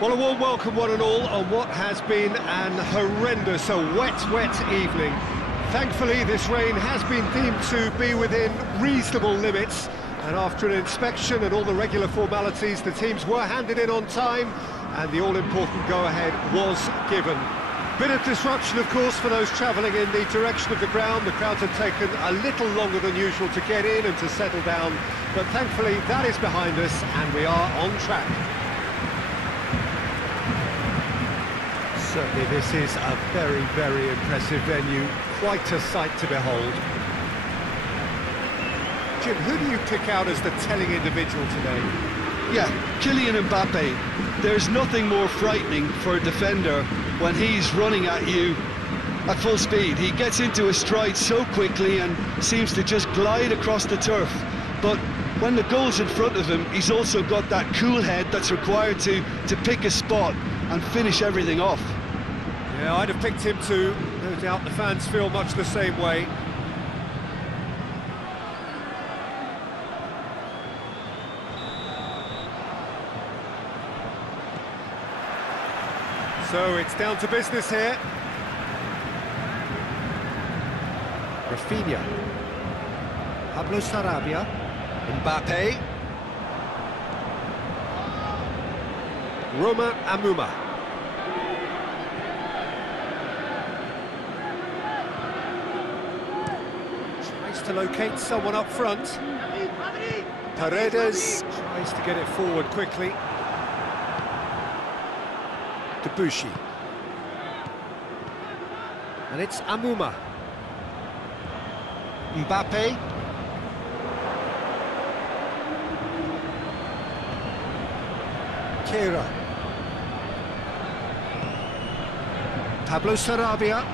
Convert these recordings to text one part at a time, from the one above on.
Well, a warm welcome one and all on what has been an horrendous, a wet evening. Thankfully, this rain has been deemed to be within reasonable limits, and after an inspection and all the regular formalities, the teams were handed in on time, and the all-important go-ahead was given. Bit of disruption, of course, for those travelling in the direction of the ground. The crowds had taken a little longer than usual to get in and to settle down, but thankfully that is behind us, and we are on track. Certainly this is a very impressive venue, quite a sight to behold. Jim, who do you pick out as the telling individual today? Yeah, Kylian Mbappe. There's nothing more frightening for a defender when he's running at you at full speed. He gets into a stride so quickly and seems to just glide across the turf. But when the goal's in front of him, he's also got that cool head that's required to pick a spot and finish everything off. Yeah, I'd have picked him too. No doubt the fans feel much the same way. So it's down to business here. Rafinha. Pablo Sarabia. Mbappe. Roma Amuma. Tries to locate someone up front. Paredes tries to get it forward quickly. Debussy. And it's Amuma. Mbappe. Kera. Pablo Sarabia.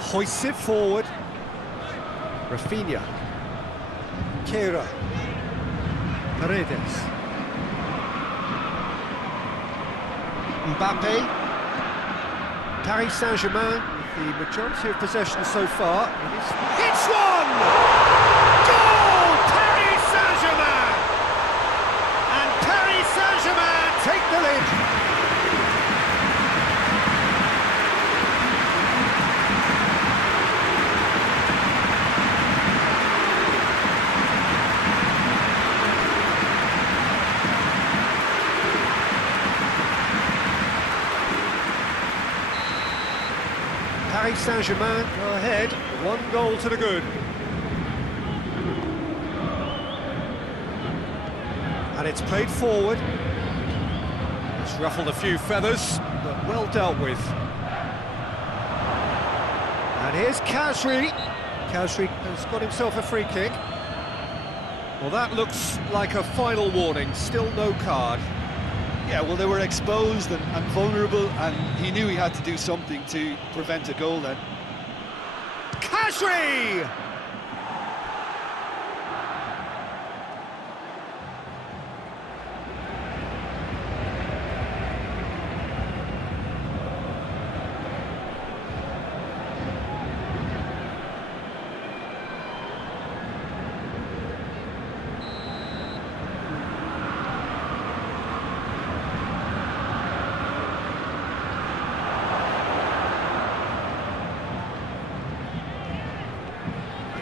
Hoists it forward. Rafinha. Kera. Paredes. Mbappe. Paris Saint-Germain with the majority of possession so far. It's one! Goal! Paris Saint-Germain! And Paris Saint-Germain take the lead. Paris Saint-Germain go ahead, 1 goal to the good. And it's played forward. It's ruffled a few feathers, but well dealt with. And here's Kasri. Kasri has got himself a free kick. Well, that looks like a final warning, still no card. Yeah, well, they were exposed and vulnerable, and he knew he had to do something to prevent a goal then. Kasri!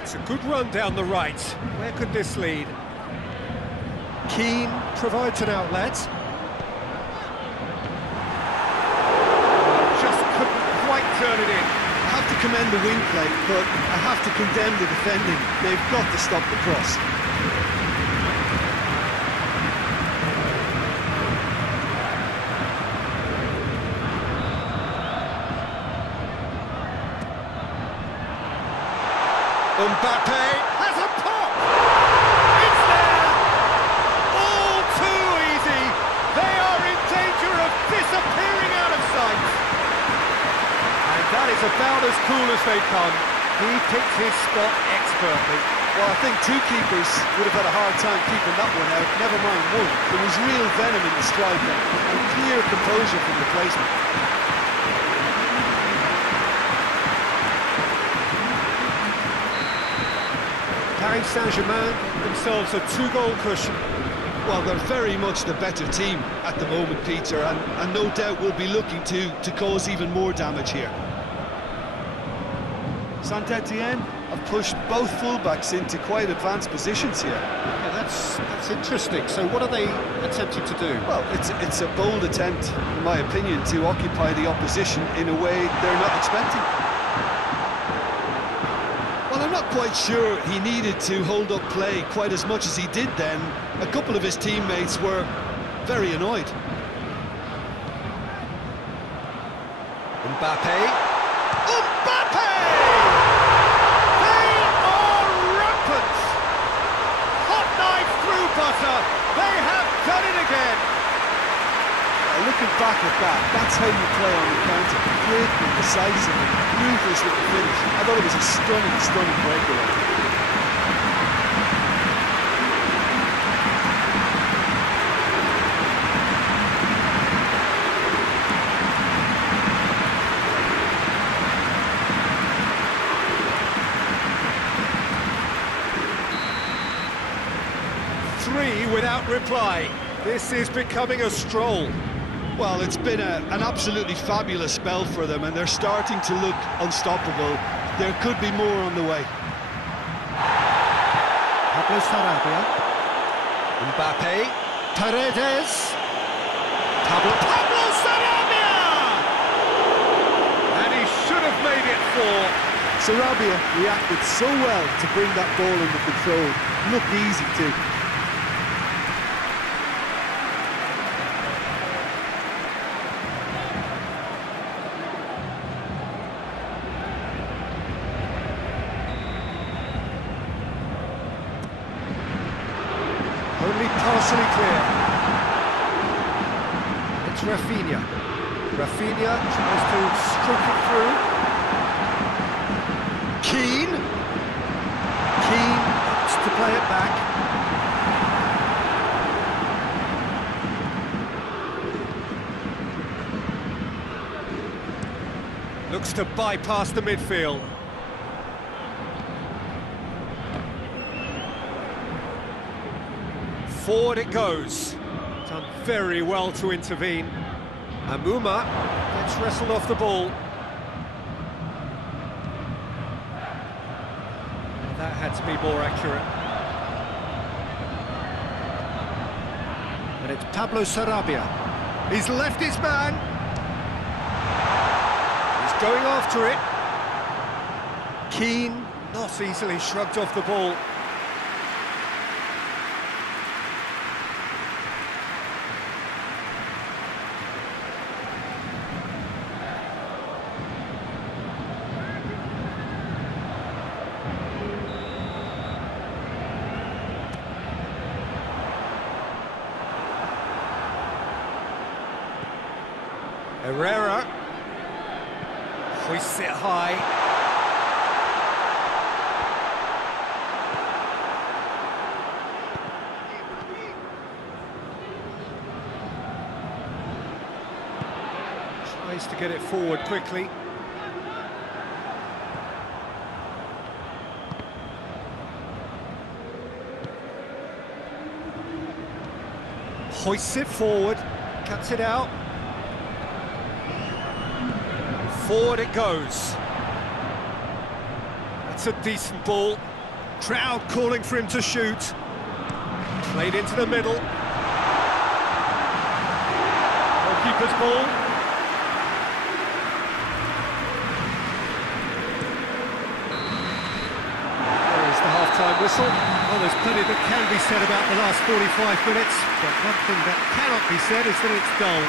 It's a good run down the right. Where could this lead? Keane provides an outlet. Just couldn't quite turn it in. I have to commend the wing play, but I have to condemn the defending. They've got to stop the cross. Mbappe has a pop! It's there! All too easy! They are in danger of disappearing out of sight! And that is about as cool as they come. He picked his spot expertly. Well, I think two keepers would have had a hard time keeping that one out, never mind one. There was real venom in the strike there, and clear composure from the placement. Paris Saint-Germain themselves a 2-goal cushion. Well, they're very much the better team at the moment, Peter, and no doubt will be looking to cause even more damage here. Saint-Etienne have pushed both fullbacks into quite advanced positions here. Yeah, that's interesting. So what are they attempting to do? Well, it's a bold attempt, in my opinion, to occupy the opposition in a way they're not expecting. Well, I'm not quite sure he needed to hold up play quite as much as he did then. A couple of his teammates were very annoyed. Mbappe! Mbappe! They are rampant! Hot knife through butter! They have done it again! Looking back at that, that's how you play on the counter. Quick and decisive and ruthless with the finish. I thought it was a stunning breakaway. Three without reply. This is becoming a stroll. Well, it's been an absolutely fabulous spell for them, and they're starting to look unstoppable. There could be more on the way. Pablo Sarabia. Mbappe. Paredes. Pablo Sarabia! And he should have made it 4. Sarabia reacted so well to bring that ball under control. Looked easy too. Only partially clear. It's Rafinha. Rafinha tries to stroke it through. Keane. Keane wants to play it back. Looks to bypass the midfield. Forward it goes. Done very well to intervene. Amuma gets wrestled off the ball. That had to be more accurate. And it's Pablo Sarabia. He's left his man. He's going after it. Keane not easily shrugged off the ball. Herrera hoists it high. Tries to get it forward quickly. Hoists it forward, cuts it out. Forward it goes. That's a decent ball. Crowd calling for him to shoot. Played into the middle. Goalkeeper's ball. There is the half-time whistle. Well, there's plenty that can be said about the last 45 minutes, but one thing that cannot be said is that it's dull.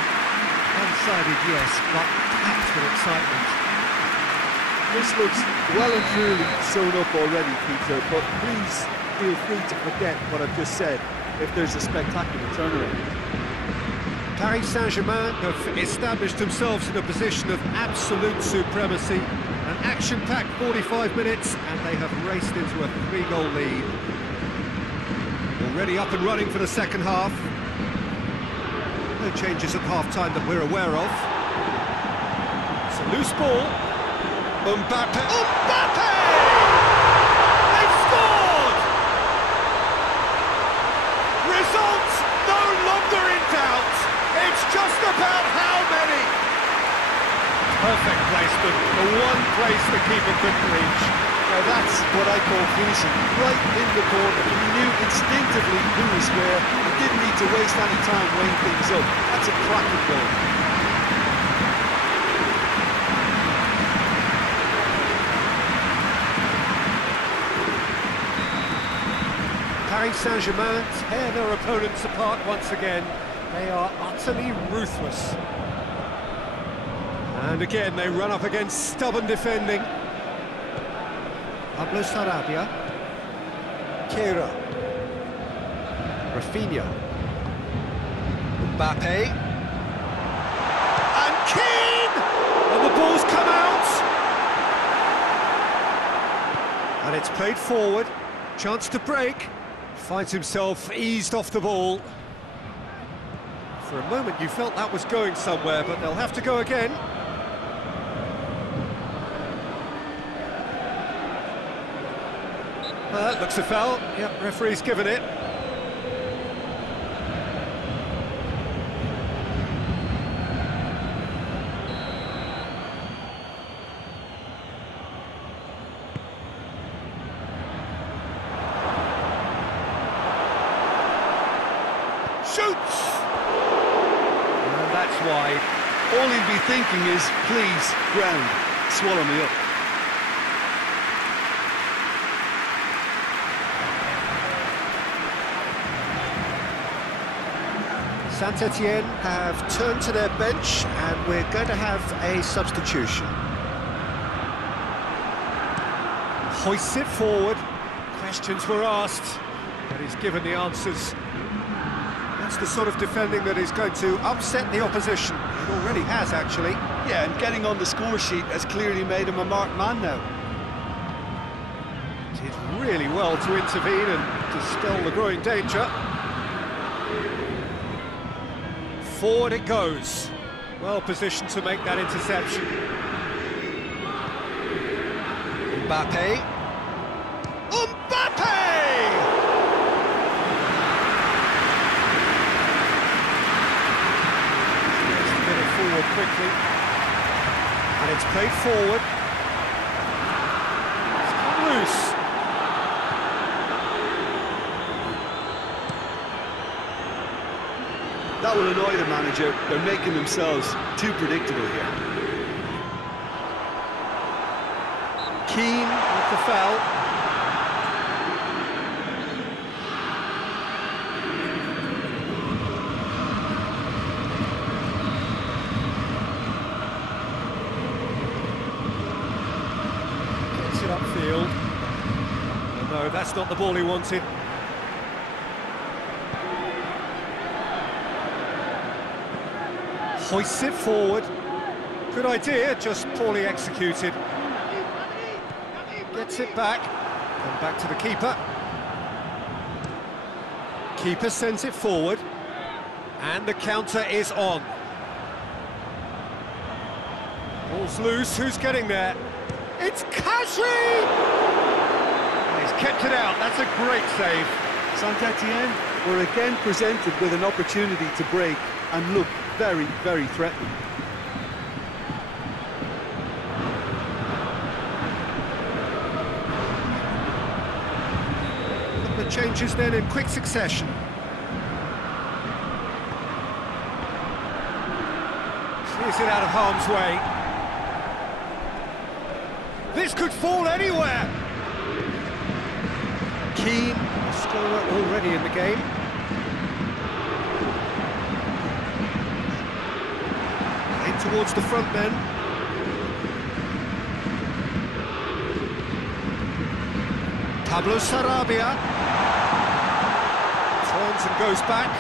One-sided, yes, but packed with excitement. This looks well and truly sewn up already, Peter, but please feel free to forget what I've just said if there's a spectacular turnaround. Paris Saint-Germain have established themselves in a position of absolute supremacy. An action-packed 45 minutes, and they have raced into a 3-goal lead. Already up and running for the second half. No changes at half-time that we're aware of. It's a loose ball. Mbappe! Mbappe! They've scored! just about how many? Perfect placement, the one place the keeper couldn't reach. Now that's what I call finishing, right in the corner. He knew instinctively who was where, and didn't need to waste any time weighing things up. That's a cracking goal. Paris Saint-Germain tear their opponents apart once again. They are utterly ruthless. And again, they run up against stubborn defending. Pablo Sarabia. Keira. Rafinha. Mbappe. And Keane! And the ball's come out! And it's played forward. Chance to break. Finds himself eased off the ball. For a moment you felt that was going somewhere, but they'll have to go again. Looks a foul. Yep, referee's given it. Shoots! And that's wide. All he'd be thinking is, please, ground, swallow me up. Saint-Etienne have turned to their bench and we're going to have a substitution. Hoists it forward. Questions were asked, but he's given the answers. That's the sort of defending that is going to upset the opposition. It already has, actually. Yeah, and getting on the score sheet has clearly made him a marked man now. Did really well to intervene and dispel the growing danger. Forward it goes. Well positioned to make that interception. Mbappe. Mbappe! Tries to get it forward quickly. And it's played forward. It's come loose. That will annoy the manager. They're making themselves too predictable here. Keane with the foul. Gets it upfield. Oh, no, that's not the ball he wanted. Hoists it forward. Good idea, just poorly executed. Gets it back. And back to the keeper. Keeper sends it forward. And the counter is on. Ball's loose, who's getting there? It's Kashri! He's kept it out, that's a great save. Saint-Etienne were again presented with an opportunity to break and look very, very threatening. The changes then in quick succession. Clears it out of harm's way. This could fall anywhere. Keane, a scorer already in the game. In towards the front men. Pablo Sarabia. Turns and goes back.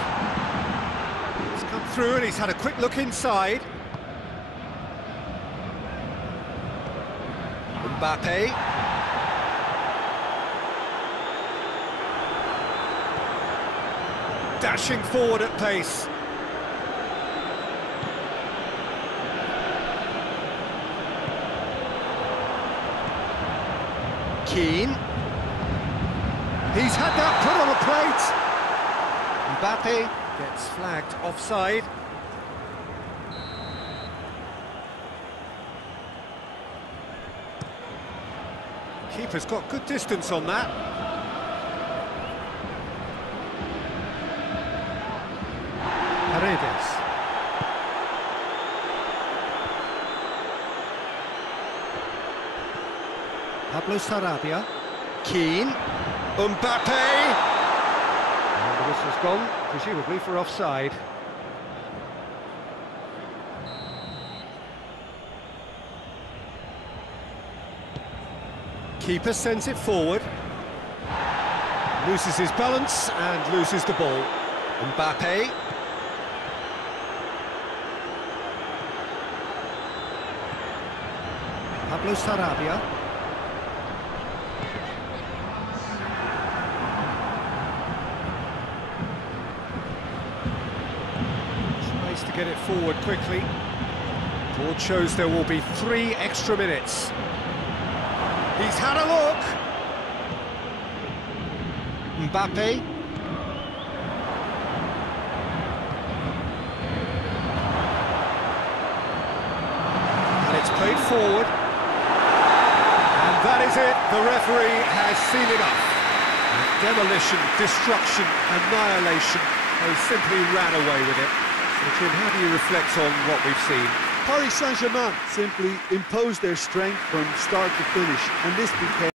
He's come through and he's had a quick look inside. Mbappe. Dashing forward at pace. Keane. He's had that put on a plate. Mbappe gets flagged offside. Keeper's got good distance on that. Paredes. Pablo Sarabia. Keane. Mbappe. And the whistle's gone, presumably for offside. Keeper sends it forward. Loses his balance and loses the ball. Mbappe. Pablo Sarabia. Tries to get it forward quickly. Board shows there will be 3 extra minutes. He's had a look. Mbappe. And it's played forward. And that is it. The referee has seen enough. Demolition, destruction, annihilation. They simply ran away with it. So, Jim, how do you reflect on what we've seen? Paris Saint-Germain simply imposed their strength from start to finish, and this became